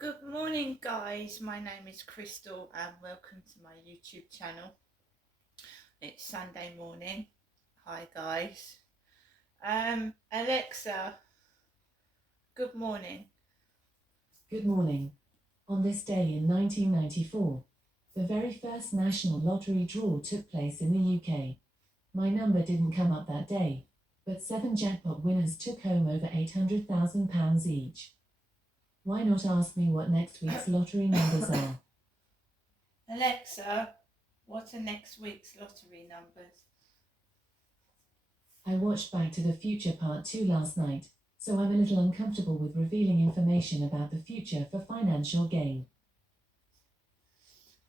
Good morning, guys. My name is Crystal and welcome to my YouTube channel. It's Sunday morning. Hi, guys. Alexa, good morning. Good morning. On this day in 1994, the very first national lottery draw took place in the UK. My number didn't come up that day, but 7 jackpot winners took home over £800,000 each. Why not ask me what next week's lottery numbers are? Alexa, what are next week's lottery numbers? I watched Back to the Future Part 2 last night, so I'm a little uncomfortable with revealing information about the future for financial gain.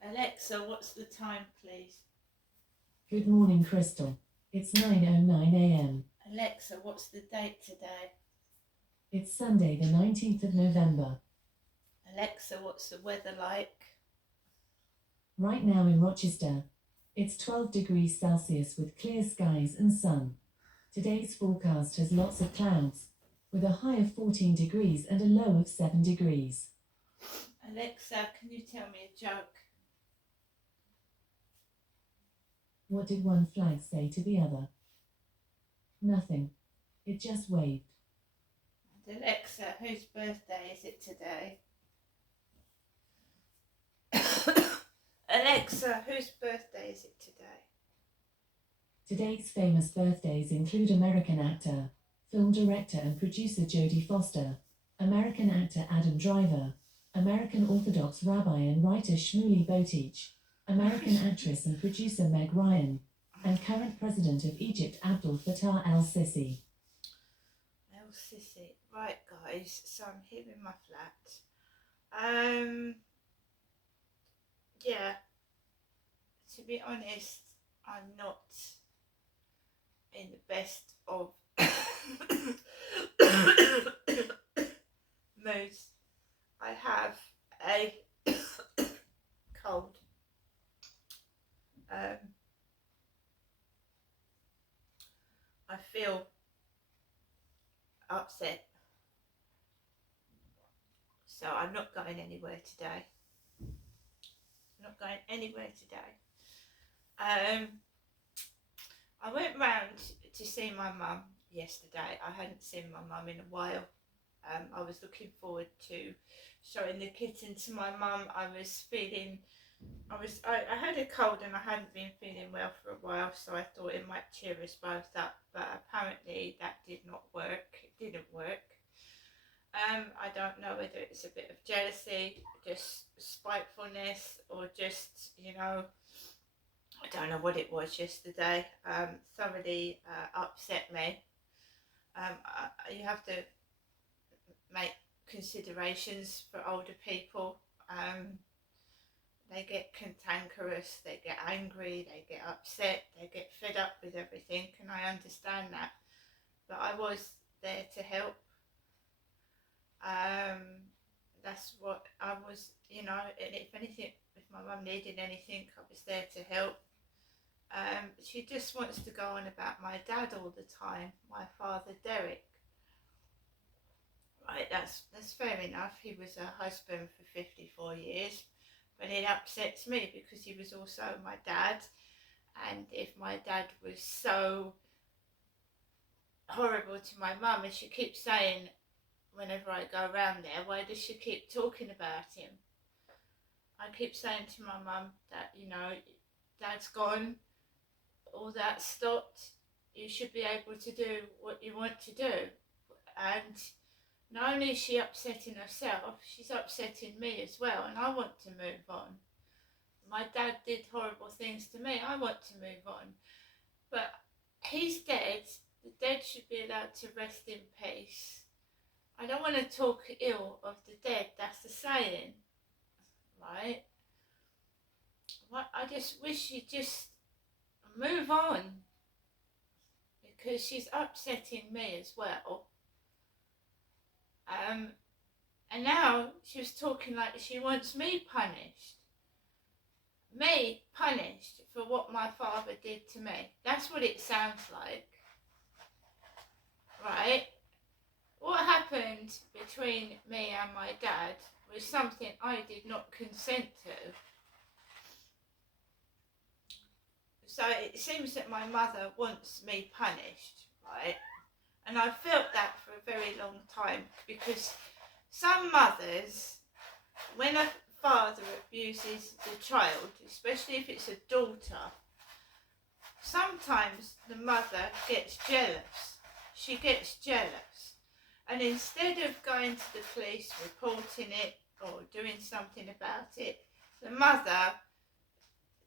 Alexa, what's the time, please? Good morning, Crystal. It's 9:09 a.m. Alexa, what's the date today? It's Sunday, the 19th of November. Alexa, what's the weather like? Right now in Rochester, it's 12 degrees Celsius with clear skies and sun. Today's forecast has lots of clouds, with a high of 14 degrees and a low of 7 degrees. Alexa, can you tell me a joke? What did one flag say to the other? Nothing. It just waved. And Alexa, whose birthday is it today? Alexa, whose birthday is it today? Today's famous birthdays include American actor, film director and producer Jodie Foster, American actor Adam Driver, American Orthodox rabbi and writer Shmuley Boteach, American actress and producer Meg Ryan, and current president of Egypt Abdel Fattah el-Sisi. El-Sisi. Right, guys, so I'm here in my flat. Yeah, to be honest, I'm not in the best of moods. I have a cold. I feel upset, so I'm not going anywhere today. Not going anywhere today. I went round to see my mum yesterday. I hadn't seen my mum in a while. I was looking forward to showing the kitten to my mum. I had a cold and I hadn't been feeling well for a while, so I thought it might cheer us both up, but apparently that did not work. It didn't work. I don't know whether it's a bit of jealousy, just spitefulness, or just, I don't know what it was yesterday. Thoroughly upset me. You have to make considerations for older people. They get cantankerous, they get angry, they get upset, they get fed up with everything, and I understand that. But I was there to help. That's what I was, and if anything, if my mum needed anything, I was there to help. She just wants to go on about my dad all the time, my father Derek. Right, that's fair enough. He was a husband for 54 years, but it upsets me because he was also my dad. And if my dad was so horrible to my mum, and she keeps saying, whenever I go around there, why does she keep talking about him? I keep saying to my mum that, Dad's gone, all that stopped, you should be able to do what you want to do. And not only is she upsetting herself, she's upsetting me as well, and I want to move on. My dad did horrible things to me, I want to move on. But he's dead, the dead should be allowed to rest in peace. I don't want to talk ill of the dead, that's the saying, right? I just wish she'd just move on, because she's upsetting me as well. And now she was talking like she wants me punished. Me punished for what my father did to me. That's what it sounds like. Right? What happened between me and my dad was something I did not consent to. So it seems that my mother wants me punished, right? And I felt that for a very long time, because some mothers, when a father abuses the child, especially if it's a daughter, sometimes the mother gets jealous. She gets jealous. And instead of going to the police, reporting it, or doing something about it, the mother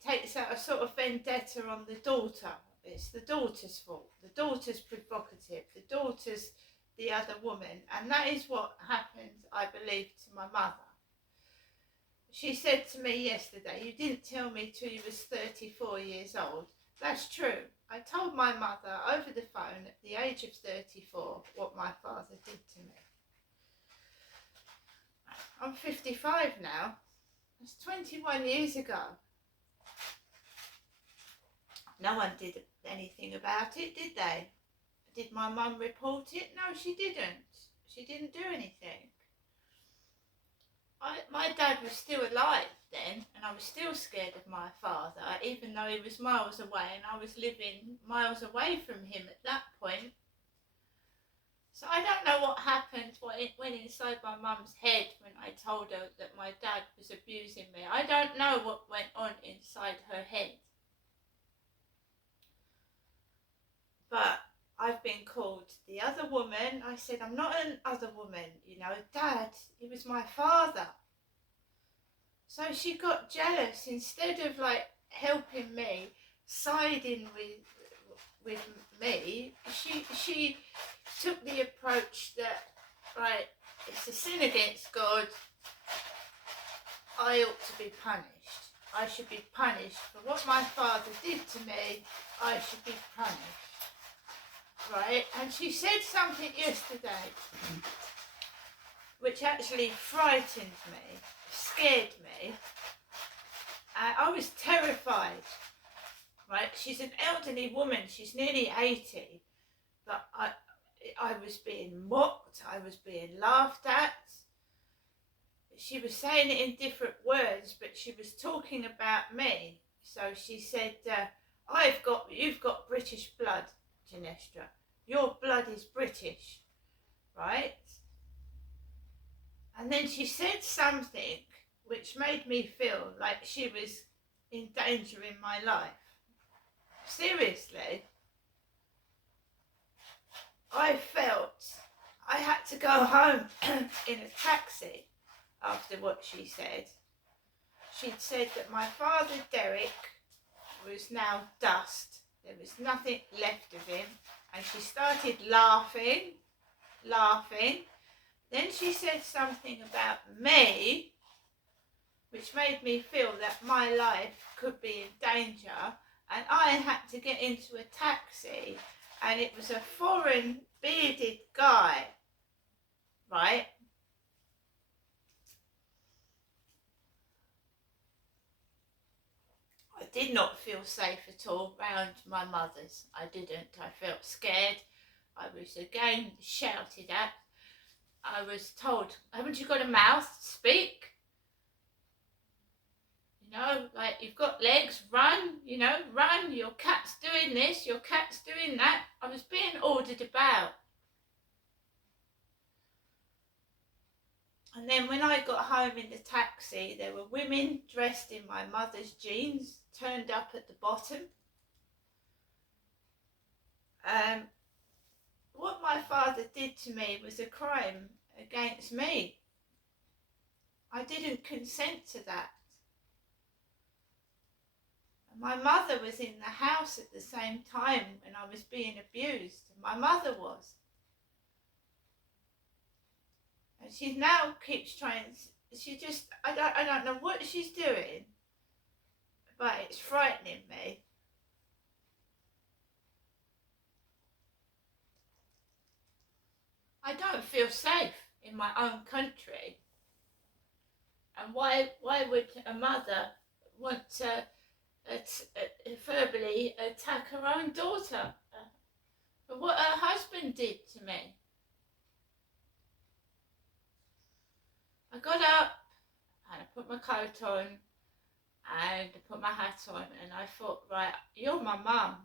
takes out a sort of vendetta on the daughter. It's the daughter's fault. The daughter's provocative. The daughter's the other woman. And that is what happened, I believe, to my mother. She said to me yesterday, "You didn't tell me till you was 34 years old." That's true. I told my mother over the phone at the age of 34 what my father did to me. I'm 55 now. That's 21 years ago. No one did anything about it, did they? Did my mum report it? No, she didn't. She didn't do anything. My dad was still alive then, and I was still scared of my father, even though he was miles away, and I was living miles away from him at that point. So I don't know what happened, what it went inside my mum's head when I told her that my dad was abusing me. I don't know what went on inside her head. But I've been called the other woman. I said, I'm not an other woman, Dad, he was my father. So she got jealous. Instead of helping me, siding with me, she took the approach that, right, it's a sin against God. I ought to be punished. I should be punished for what my father did to me. I should be punished. Right, and she said something yesterday which actually frightened me, scared me. I was terrified. Right, she's an elderly woman, she's nearly 80, but I was being mocked, I was being laughed at. She was saying it in different words, but she was talking about me. So she said, you've got British blood, Genestra. Your blood is British, right? And then she said something which made me feel like she was in danger in my life. Seriously. I felt I had to go home in a taxi after what she said. She'd said that my father, Derek, was now dust. There was nothing left of him. And she started laughing. Then she said something about me, which made me feel that my life could be in danger. And I had to get into a taxi. And it was a foreign bearded guy, right? I did not feel safe at all round my mother's. I didn't. I felt scared. I was again shouted at. I was told, haven't you got a mouth? Speak. You've got legs, run, run. Your cat's doing this, your cat's doing that. I was being ordered about. And then when I got home in the taxi, there were women dressed in my mother's jeans, turned up at the bottom. What my father did to me was a crime against me. I didn't consent to that. My mother was in the house at the same time when I was being abused. My mother was. And she now keeps trying, I don't know what she's doing, but it's frightening me. I don't feel safe in my own country. And why would a mother want to verbally attack her own daughter for what her husband did to me? got up and I put my coat on and I put my hat on, and I thought, right, you're my mum.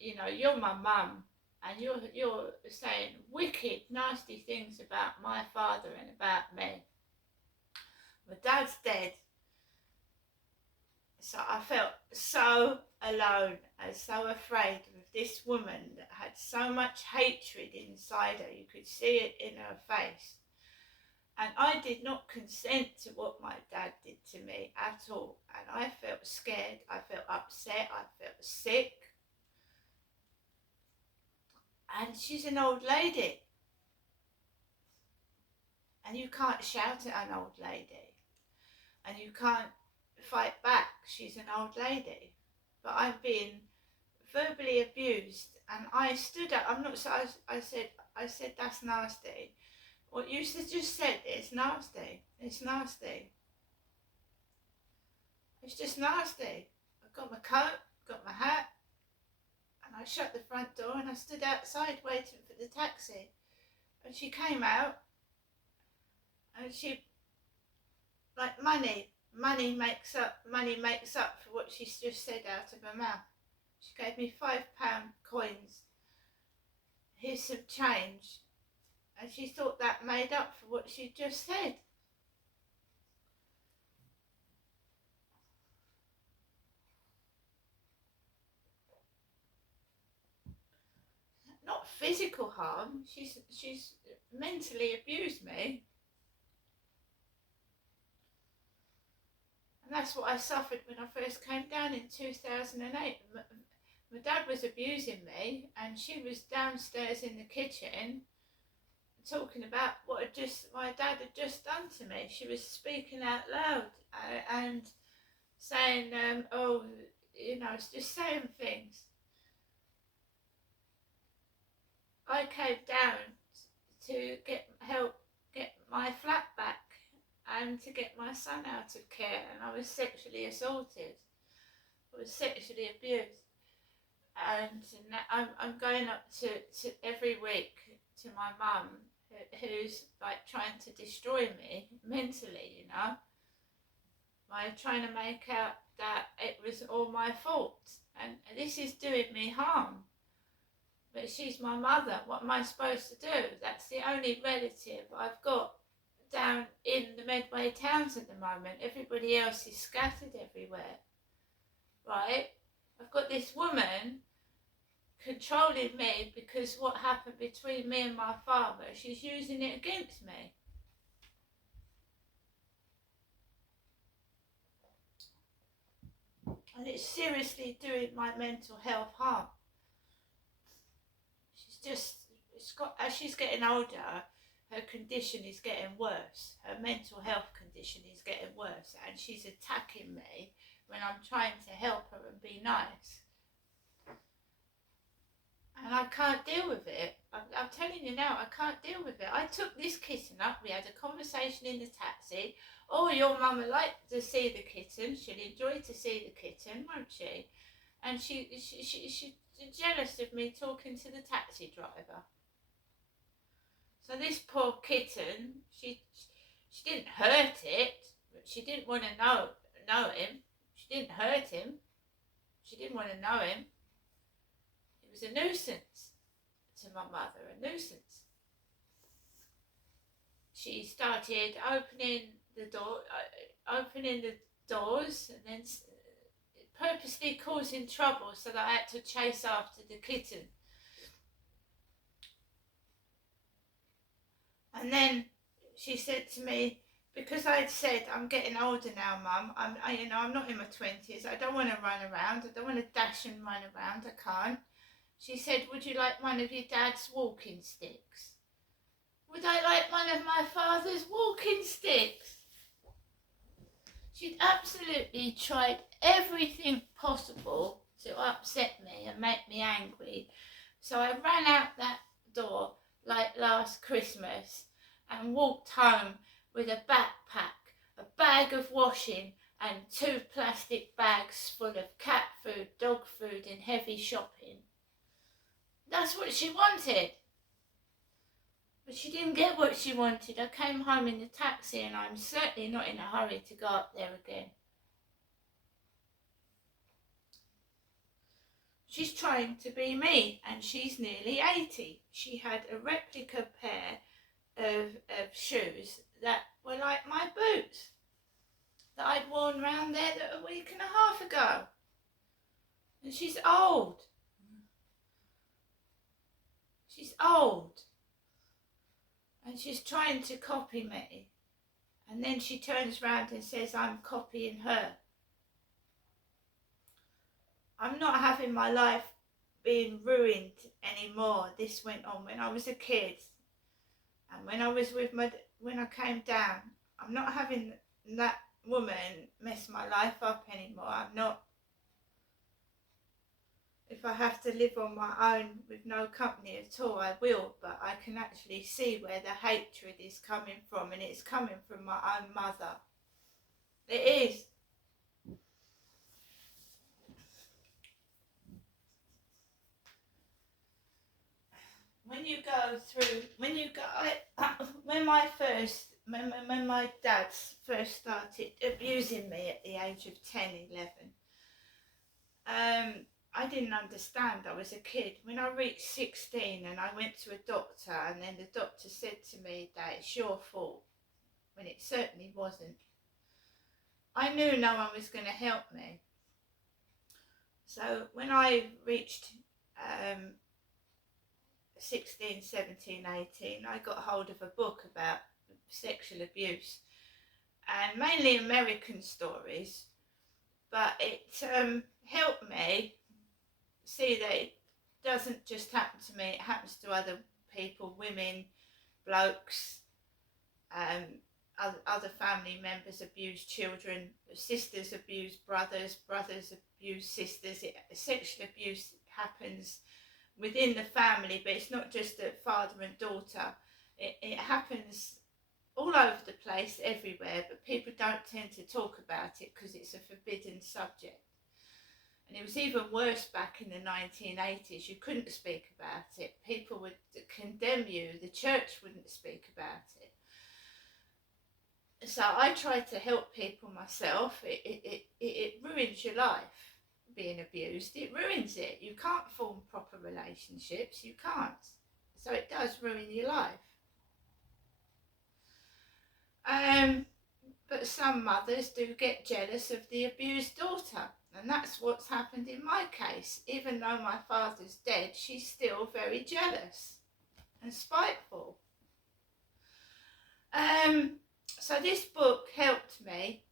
You know, you're my mum, and you're saying wicked, nasty things about my father and about me. My dad's dead. So I felt so alone and so afraid with this woman that had so much hatred inside her. You could see it in her face. And I did not consent to what my dad did to me at all. And I felt scared, I felt upset, I felt sick. And she's an old lady. And you can't shout at an old lady. And you can't fight back. She's an old lady. But I'm being verbally abused. And I stood up. I'm not so I said that's nasty. What you just said is nasty. It's nasty. It's just nasty. I got my coat, got my hat, and I shut the front door and I stood outside waiting for the taxi. And she came out and she, like, money makes up for what she's just said out of her mouth. She gave me £5 coins. Here's some change. And she thought that made up for what she just said. Not physical harm. She's mentally abused me. And that's what I suffered when I first came down in 2008. My dad was abusing me, and she was downstairs in the kitchen talking about what my dad had just done to me. She was speaking out loud and saying, oh, you know, it's just saying things. I came down to get my flat back and to get my son out of care, and I was sexually assaulted. I was sexually abused. And I'm going up to every week to my mum, who's like trying to destroy me mentally, you know, by trying to make out that it was all my fault, and this is doing me harm. But she's my mother. What am I supposed to do? That's the only relative I've got down in the Medway towns at the moment. Everybody else is scattered everywhere, right? I've got this woman controlling me because what happened between me and my father, she's using it against me. And it's seriously doing my mental health harm. As she's getting older, her condition is getting worse. Her mental health condition is getting worse, and she's attacking me when I'm trying to help her and be nice. And I can't deal with it. I'm telling you now, I can't deal with it. I took this kitten up. We had a conversation in the taxi. Oh, your mum would like to see the kitten. She'll enjoy to see the kitten, won't she? And she's jealous of me talking to the taxi driver. So this poor kitten, she didn't hurt it, but she didn't want to know him. She didn't hurt him. She didn't want to know him. It was a nuisance to my mother, a nuisance. She started opening the doors and then purposely causing trouble so that I had to chase after the kitten. And then she said to me, because I'd said, I'm getting older now, Mum, I'm not in my 20s, I don't want to run around, I don't want to dash and run around, I can't. She said, would you like one of your dad's walking sticks? Would I like one of my father's walking sticks? She'd absolutely tried everything possible to upset me and make me angry. So I ran out that door like last Christmas and walked home with a backpack, a bag of washing and 2 plastic bags full of cat food, dog food and heavy shopping. That's what she wanted. But she didn't get what she wanted. I came home in the taxi and I'm certainly not in a hurry to go up there again. She's trying to be me and she's nearly 80. She had a replica pair of shoes that were like my boots that I'd worn round there a week and a half ago. And she's old. She's old. And she's trying to copy me. And then she turns round and says I'm copying her. I'm not having my life being ruined anymore. This went on when I was a kid. And when I was when I came down, I'm not having that woman mess my life up anymore. I'm not. If I have to live on my own with no company at all, I will, but I can actually see where the hatred is coming from, and it's coming from my own mother. It is. When my dad first started abusing me at the age of 10, 11, I didn't understand. I was a kid. When I reached 16 and I went to a doctor, and then the doctor said to me that it's your fault, when it certainly wasn't. I knew no one was going to help me. So when I reached 16, 17, 18, I got hold of a book about sexual abuse, and mainly American stories, but it helped me see that it doesn't just happen to me, it happens to other people, women, blokes, other family members abuse children, sisters abuse brothers, brothers abuse sisters. Sexual abuse happens within the family, but it's not just a father and daughter. It happens all over the place, everywhere, but people don't tend to talk about it because it's a forbidden subject. And it was even worse back in the 1980s. You couldn't speak about it. People would condemn you. The church wouldn't speak about it. So I tried to help people myself. It ruins your life, being abused. It ruins it. You can't form proper relationships. You can't. So it does ruin your life. But some mothers do get jealous of the abused daughter. And that's what's happened in my case. Even though my father's dead, she's still very jealous and spiteful. So this book helped me.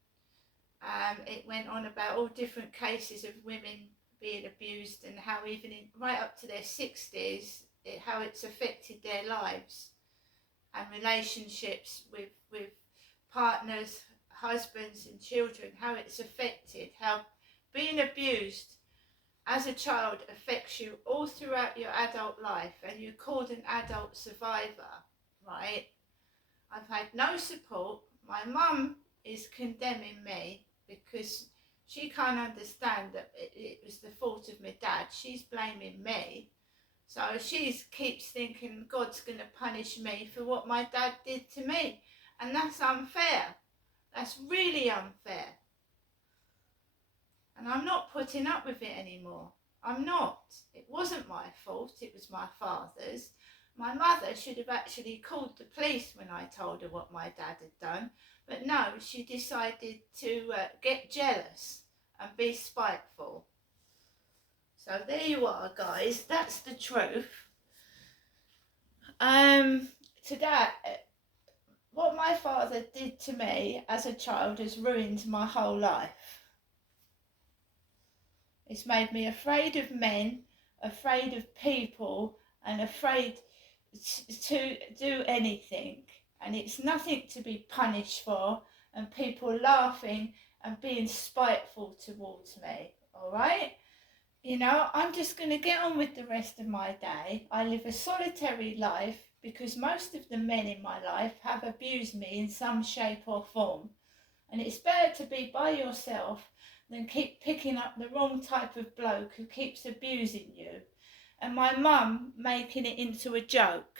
It went on about all different cases of women being abused and how even right up to their 60s, how it's affected their lives and relationships with partners, husbands and children, how it's affected, how being abused as a child affects you all throughout your adult life, and you're called an adult survivor, right? I've had no support. My mum is condemning me because she can't understand that it was the fault of my dad. She's blaming me. So she keeps thinking God's going to punish me for what my dad did to me. And that's unfair. That's really unfair. And I'm not putting up with it anymore. I'm not. It wasn't my fault. It was my father's. My mother should have actually called the police when I told her what my dad had done. But no, she decided to get jealous and be spiteful. So there you are, guys. That's the truth. Today, what my father did to me as a child has ruined my whole life. It's made me afraid of men, afraid of people, and afraid to do anything. And it's nothing to be punished for, and people laughing and being spiteful towards me, all right? You know, I'm just going to get on with the rest of my day. I live a solitary life because most of the men in my life have abused me in some shape or form. And it's better to be by yourself than keep picking up the wrong type of bloke who keeps abusing you. And my mum making it into a joke.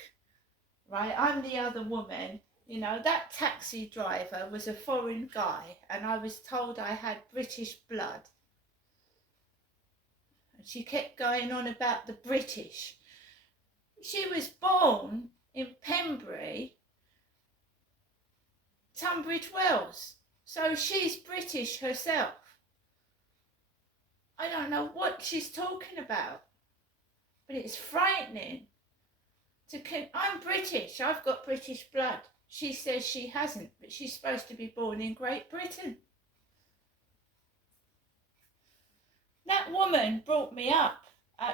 right? I'm the other woman. You know, that taxi driver was a foreign guy, and I was told I had British blood. And she kept going on about the British. She was born in Pembury, Tunbridge Wells, so she's British herself. I don't know what she's talking about, but it's frightening. I'm British, I've got British blood. She says she hasn't, but she's supposed to be born in Great Britain. That woman brought me up.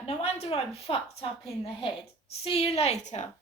No wonder I'm fucked up in the head. See you later.